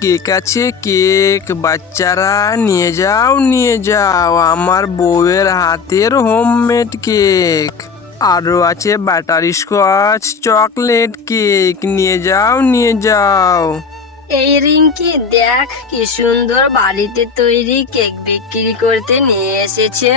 Cake আছে, cake. বাচ্চারা, নিয়ে যাও নিয়ে যাও। আমার বউয়ের হাতের হোমমেড কেক। আরও আছে বাটারি স্কচ, চকলেট কেক। নিয়ে যাও নিয়ে যাও। এই রিঙ্কি, দেখ কি সুন্দর বাড়িতে তৈরি কেক বিক্রি করতে নিয়ে এসেছে।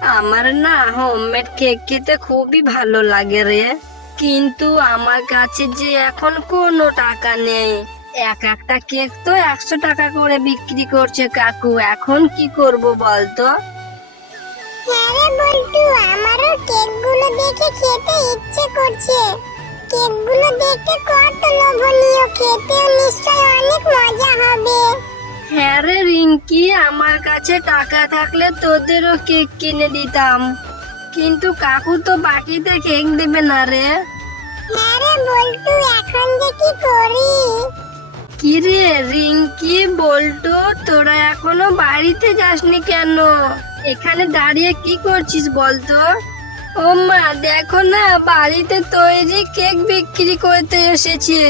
আমার না হোমমেড কেক খেতে খুবই ভালো লাগে রে। কিন্তু আমার কাছে যে এখন কোনো টাকা নেই। এক একটা কেক তো একশো টাকা করে বিক্রি করছে কাকু এখন কি করব বলতো? হ্যাঁ বল্টু আমারও কেকগুলো দেখে খেতে ইচ্ছে করছে। কেকগুলো দেখতে কত লোভনীয় খেতেও নিশ্চয় অনেক মজা হবে। হ্যাঁ রে রিঙ্কি আমার কাছে টাকা থাকলে তোদেরও কেক কিনে দিতাম। কিন্তু কাকু তো বাকিতে কেক দেবে না রে। হ্যাঁ রে বল্টু এখন যে কি করি? কি রে রিঙ্কি, বল্টু, তোরা এখনও বাড়িতে যাসনি কেন? এখানে দাঁড়িয়ে কি করছিস বলতো? ও মা দেখো না, বাড়িতে তৈরি কেক বিক্রি করতে এসেছে।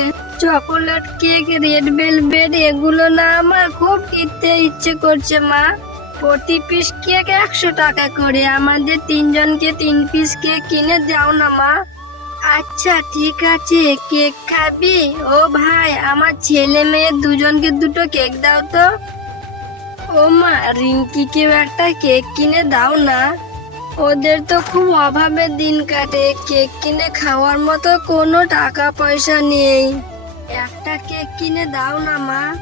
চকোলেট কেক, রেড ভেলভেট, এগুলো না আমার খুব কিনতে ইচ্ছে করছে, মা। প্রতি পিস কেক একশো টাকা করে। আমাদের তিনজনকে তিন পিস কেক কিনে দাও না, মা। আচ্ছা ঠিক আছে, কেক খাবি? ও ভাই, আমার ছেলে মেয়ে দুজনকে দুটো কেক দাও তো। ও মা, রিঙ্কি রিঙ্কিকেও একটা কেক কিনে দাও না। ওদের তো খুব অভাবের দিন কাটে, কেক কিনে খাওয়ার মতো কোনো টাকা পয়সা নেই। একটা কেক কিনে দাও না, মা।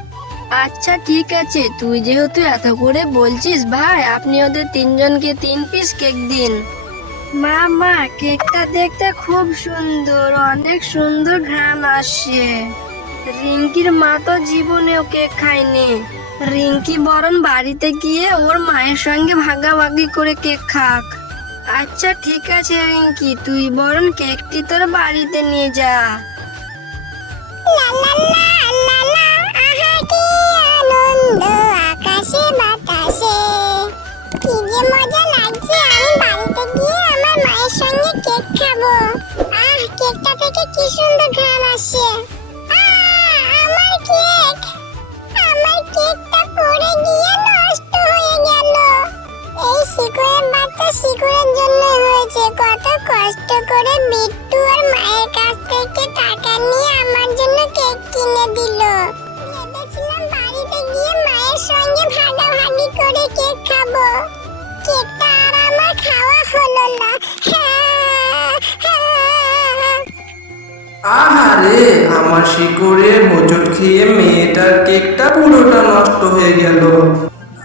আচ্ছা ঠিক আছে, তুই যেহেতু এত করে বলছিস, ভাই, আপনি ওদের তিনজনকে তিন পিস কেক দিন। মা মা কেকটা দেখতে খুব সুন্দর, অনেক সুন্দর ঘ্রাণ আসছে রিঙ্কির মা তো জীবনেও কেক খায়নি। রিঙ্কি বরং বাড়িতে গিয়ে ওর মায়ের সঙ্গে ভাগাভাগি করে কেক খাক। আচ্ছা ঠিক আছে রিঙ্কি, তুই বরং কেকটি তোর বাড়িতে নিয়ে যা। আকাশে বাতাসে। কি যে মজা লাগছে, আমি বাড়িতে গিয়ে মায়ের সঙ্গে কেক খাব। আহ কেকটা থেকে কি সুন্দর ঘ্রাণ আসছে আহারে, আমার শিকড়ে মোচট খেয়ে মেয়েটার কেকটা পুরোটা নষ্ট হয়ে গেল।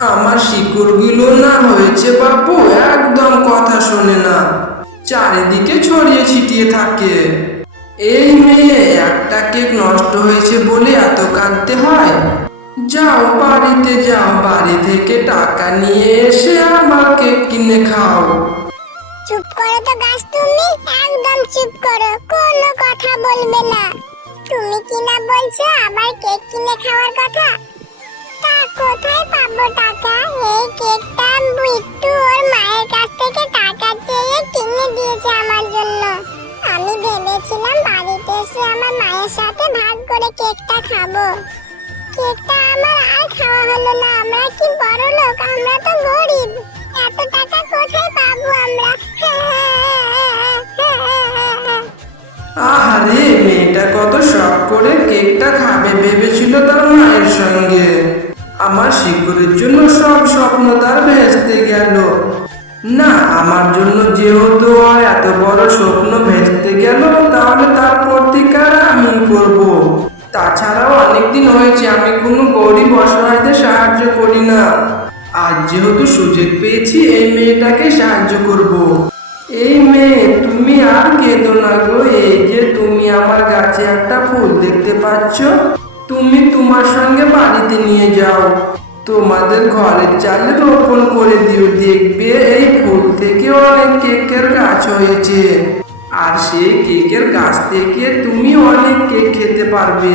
আমার শিকড়গুলো না হয়েছে বাপু, একদম কথা শোনে না। চারিদিকে ছড়িয়ে ছিটিয়ে থাকে। এই মেয়ে, একটা কেক নষ্ট হয়েছে বলে এত কাঁদতে হয়? যাও বাড়িতে, যাও, বাড়ি থেকে টাকা নিয়ে এসে আবার কেক কিনে খাও। চুপ করো তো গাছ তুমি। একদম চুপ করো, কোনো কথা বলবে না। তুমি কি না বলছো আবার কেক কিনে খাওয়ার কথা? তা কোথায় পাবো টাকা? এই কেকটা বিট্টু ওর মায়ের কাছ থেকে টাকা চেয়ে কিনে দিয়েছে আমার জন্য। আমি ভেবেছিলাম বাড়িতে এসে আমার মায়ের সাথে ভাগ করে কেকটা খাব। কেকটা আমার আর খাওয়া হলো না, আমরা কি বড় লোক ভেস্তে গেল। না, আমার জন্য যেহেতু এত বড় স্বপ্ন ভেস্তে গেল, তাহলে তার প্রতিকার আমি করব। তাছাড়াও অনেকদিন হয়েছে, আমি কোনো গরিব অসহায়দের সাহায্য করি না। আজ যেহেতু সুযোগ পেয়েছি, এই মেয়েটাকে সাহায্য করব। এই মেয়ে, তুমি আর কেঁদো না গো। এই যে তুমি আমার গাছে একটা ফুল দেখতে পাচ্ছ, তুমি তোমার সঙ্গে বাড়িতে নিয়ে যাও। তোমাদের ঘরের চাল রোপণ করে দিও দেখবে এই ফুল থেকে অনেক কেকের গাছ হয়েছে। আর সেই কেকের গাছ থেকে তুমি অনেক কেক খেতে পারবে।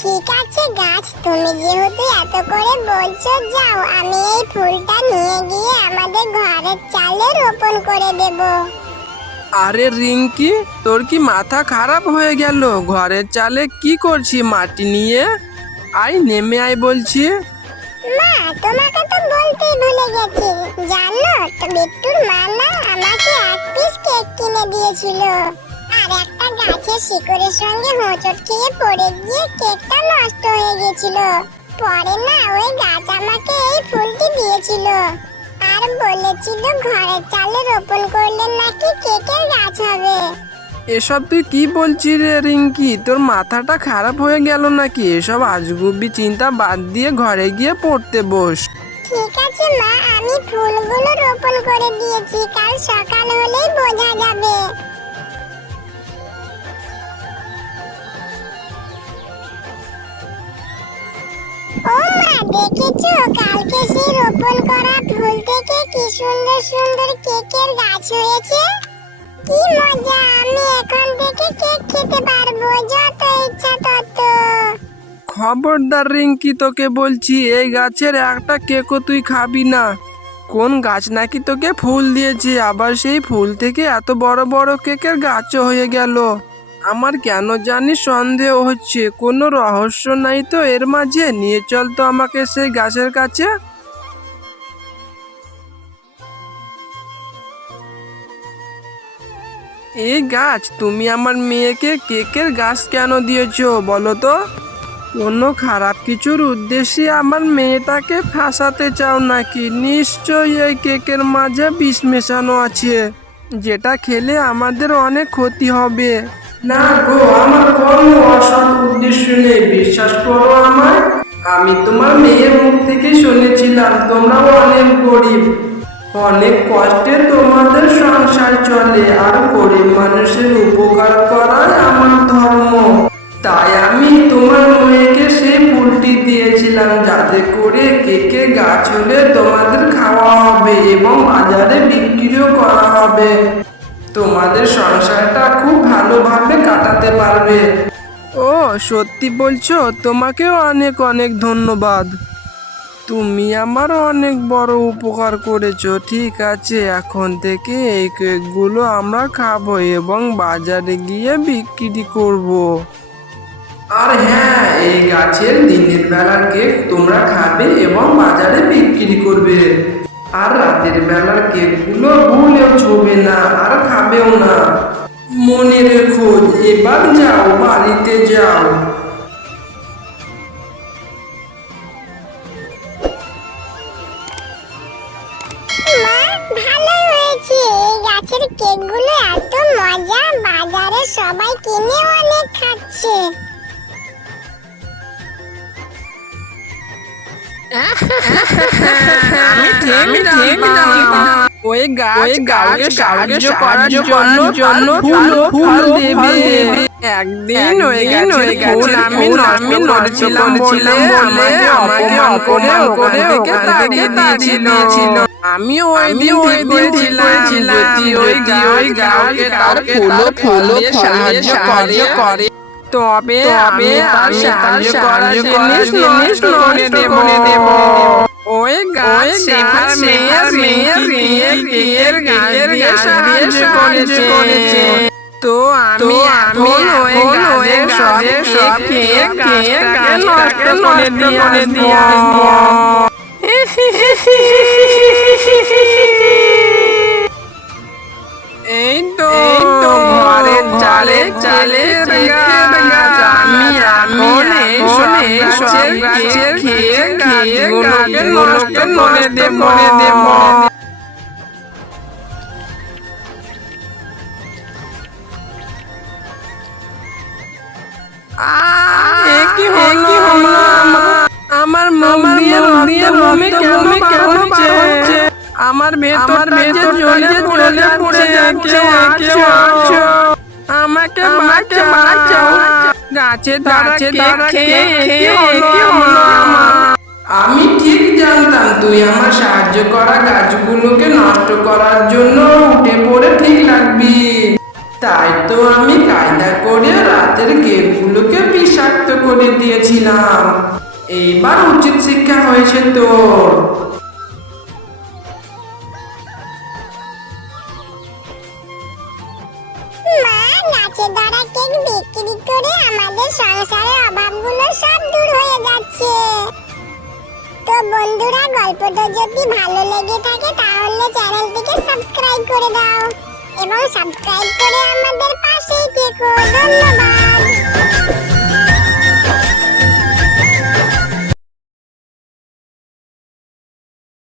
ঠিক আছে গাছ তুমি যেহেতু এত করে বলছো যাও আমি এই ফুলটা নিয়ে গিয়ে আমাদের ঘরের চালে রোপণ করে দেব। আরে রিঙ্কি তোর কি মাথা খারাপ হয়ে গেল? ঘরের চালে কি করছি মাটি নিয়ে? আয়, নেমে আয় বলছি। মা, তোমাকে তো বলতেই ভুলে গেছি। জানো তো বিট্টুর মা না আমাকে এক পিস কেক কিনে দিয়েছিল। আর একটা গাছের শিকড়ের সঙ্গে হোঁচট খেয়ে পড়ে গিয়ে কেকটা নষ্ট হয়ে গেছিল। পরে না, ওই গাছ আমাকে এই ফুলটি দিয়েছিল। আর বলেছিল, ঘরের চালে রোপণ করলে নাকি কেকের গাছ হবে। এসব তুই কি বলছি রে রিঙ্কি? তোর মাথাটা খারাপ হয়ে গেল নাকি? এসব আজগুবি চিন্তা বাদ দিয়ে ঘরে গিয়ে পড়তে বস। ঠিক আছে মা, আমি ফুলগুলো রোপণ করে দিয়েছি। কাল সকাল হলেই বোঝা যাবে। ও মা, দেখেছ? কালকে সেই রোপণ করা ফুল থেকে কি সুন্দর সুন্দর কেকের গাছ হয়েছে? কি মজা, আমি এখন থেকে কেক খেতে পারব, যত ইচ্ছা তত। খবরদার রিঙ্কি, তোকে বলছি, এই গাছের একটা কেকও তুই খাবি না। কোন গাছ নাকি তোকে ফুল দিয়েছে, আবার সেই ফুল থেকে এত বড় বড় কেকের গাছও হয়ে গেল। আমার কেন জানি সন্দেহ হচ্ছে, কোনো রহস্য নাই তো এর মাঝে? নিয়ে চল তো আমাকে সেই গাছের কাছে। এই গাছ, তুমি আমার মেয়েকে কেকের গাছ কেন দিয়েছ বলো তো? কোনো খারাপ কিছুর উদ্দেশ্যে আমার মেয়েটাকে ফাঁসাতে চাও নাকি? নিশ্চয়ই এই কেকের মাঝে বিষ মেশানো আছে। যেটা খেলে আমাদের অনেক ক্ষতি হবে। না গো, আমার কোনো অসৎ উদ্দেশ্য নেই, বিশ্বাস করো আমার আমি তোমার মেয়ের মুখ থেকে শুনেছিলাম, তোমরাও অনেক গরিব। অনেক কষ্টে তোমাদের সংসার চলে আর গরিব মানুষের উপকার করাই আমার ধর্ম। তাই আমি তোমার মেয়েকে সেই ফুলটি দিয়েছিলাম যাতে করে কেকে গাছ হলে তোমাদের খাওয়া হবে এবং বাজারে বিক্রিও করা হবে। তোমাদের সংসারটা খুব ভালোভাবে কাটাতে পারবে। ও, সত্যি বলছো? তোমাকেও অনেক অনেক ধন্যবাদ। তুমি আমার অনেক বড় উপকার করেছ, ঠিক আছে, এখন থেকে এই কেকগুলো আমরা খাব এবং বাজারে গিয়ে বিক্রি করব। আর হ্যাঁ এই গাছের দিনের বেলার কেক তোমরা খাবে এবং বাজারে বিক্রি করবে। আর রাতের বেলার কেকগুলো ভুলেও ছবে না, আর খাবেও না। মনে রেখো, এবার যাও, বাড়িতে যাও। আমি জানতাম ওই গাছ কাউকে সাহায্য করার জন্য জন্য ফুল ফুল দেবে একদিন ওই ফুল আমি নষ্ট করেছিলাম বলে আমাকে অপমান করে ওখান থেকে তাড়িয়ে দিয়েছিল আমি ওই দিন ওই দিন ছিলাম ওই ওই গাছকে তার ফুল ফুল সাহায্য করে করে তবে আমি তার সাহায্য করার জিনিস নষ্ট করে দেব ওই গাছ সেবার মেয়ের মেয়ের মেয়ে কেকের গাছের সাহায্য করেছে তো আমি এখন ওই গাছের সব সব খেয়ে খেয়ে গাছটাকে নষ্ট করে দিয়ে আসব চালে চালে দেব কি হলো? আমার আমার ভেতর ভেতর জ্বলে পড়ে যাচ্ছে কেউ আমাকে আমাকে বাঁচাও। গাছে গাছে খেয়ে আমি ঠিক জানতাম তুই আমার সাহায্য করা গাছগুলোকে নষ্ট করার জন্য উঠে পড়ে ঠিক লাগবি তাই তো আমি কায়দা করে রাতের কেকগুলোকে বিষাক্ত করে দিয়েছিলাম। এইবার উচিত শিক্ষা হয়েছে তোর। আমাদের সংসারের অভাবগুলো সব দূর হয়ে যাচ্ছে। তো বন্ধুরা, গল্পটা যদি ভালো লেগে থাকে, তাহলে চ্যানেলটিকে সাবস্ক্রাইব করে দাও এবং সাবস্ক্রাইব করে আমাদের পাশেই থেকো। ধন্যবাদ।